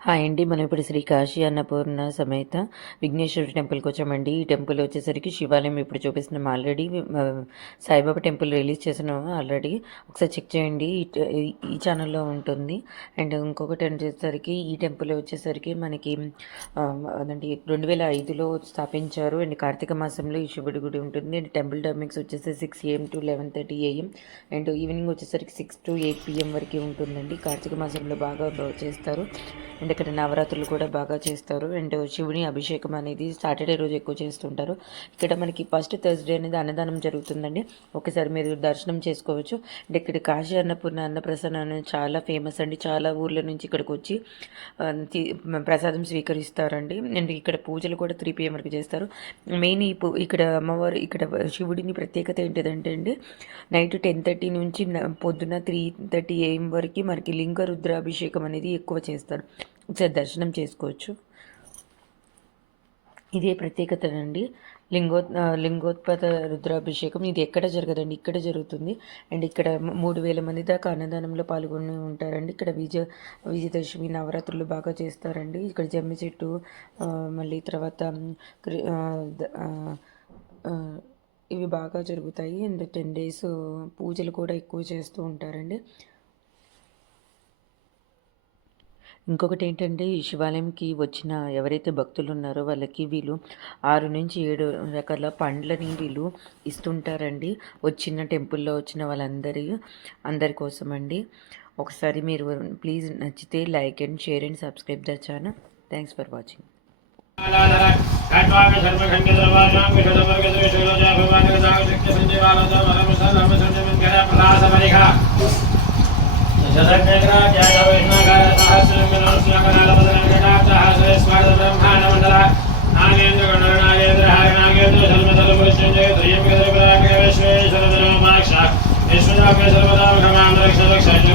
Hi అండి. మనం ఇప్పుడు శ్రీ కాశీ అన్నపూర్ణ సమేత విఘ్నేశ్వర టెంపుల్‌కి వచ్చామండి. ఈ టెంపుల్ వచ్చేసరికి శివాలయం ఇప్పుడు చూపిస్తున్నాం ఆల్రెడీ. సాయిబాబా టెంపుల్ రిలీజ్ చేసినాము ఆల్రెడీ. ఒకసారి చెక్ చేయండి. ఈ ఛానల్‌లో ఉంటుంది. అండ్ ఇంకొకటి వచ్చేసరికి ఈ టెంపుల్ వచ్చేసరికి మనకి అదండి 2005లో స్థాపించారు. అండ్ కార్తీక మాసంలో ఈ శివుడి గుడి ఉంటుంది. అండ్ టెంపుల్ టైమింగ్స్ వచ్చేసి 6 AM to 11:30 AM. And evening వచ్చేసరికి 6 to 8 PM వరకు ఉంటుందండి. కార్తీక మాసంలో బాగా చేస్తారు. అండ్ ఇక్కడ నవరాత్రులు కూడా బాగా చేస్తారు. అండ్ శివుని అభిషేకం అనేది సాటర్డే రోజు ఎక్కువ చేస్తుంటారు. ఇక్కడ మనకి ఫస్ట్ థర్స్డే అనేది అన్నదానం జరుగుతుందండి. ఒకసారి మీరు దర్శనం చేసుకోవచ్చు. అండ్ ఇక్కడ కాశీ అన్నపూర్ణ అన్నప్రసన్న అనేది చాలా ఫేమస్ అండి. చాలా ఊర్ల నుంచి ఇక్కడికి వచ్చి ప్రసాదం స్వీకరిస్తారండి. అండ్ ఇక్కడ పూజలు కూడా 3 PM వరకు చేస్తారు. మెయిన్ ఇక్కడ అమ్మవారు ఇక్కడ శివుడిని ప్రత్యేకత ఏంటిదంటే అండి, నైట్ 10:30 నుంచి పొద్దున 3:30 AM వరకు మనకి లింగ రుద్రాభిషేకం అనేది ఎక్కువ చేస్తారు. ఒకసారి దర్శనం చేసుకోవచ్చు. ఇదే ప్రత్యేకత అండి. లింగోత్పత రుద్రాభిషేకం ఇది ఎక్కడ జరగదండి, ఇక్కడ జరుగుతుంది. అండ్ ఇక్కడ 3,000 మంది దాకా అన్నదానంలో పాల్గొని ఉంటారండి. ఇక్కడ విజయదశమి నవరాత్రులు బాగా చేస్తారండి. ఇక్కడ జమ్మి చెట్టు, మళ్ళీ తర్వాత ఇవి బాగా జరుగుతాయి. అండ్ 10 days పూజలు కూడా ఎక్కువ చేస్తూ ఉంటారండి. ఇంకొకటి ఏంటంటే, ఈ శివాలయంకి వచ్చిన ఎవరైతే భక్తులు ఉన్నారో వాళ్ళకి వీళ్ళు 6 నుంచి 7 రకాల పండ్లని వీళ్ళు ఇస్తుంటారండి. వచ్చిన టెంపుల్లో వచ్చిన అందరి కోసం అండి. ఒకసారి మీరు ప్లీజ్ నచ్చితే like and share and subscribe the channel. Thanks for watching. सर्वदा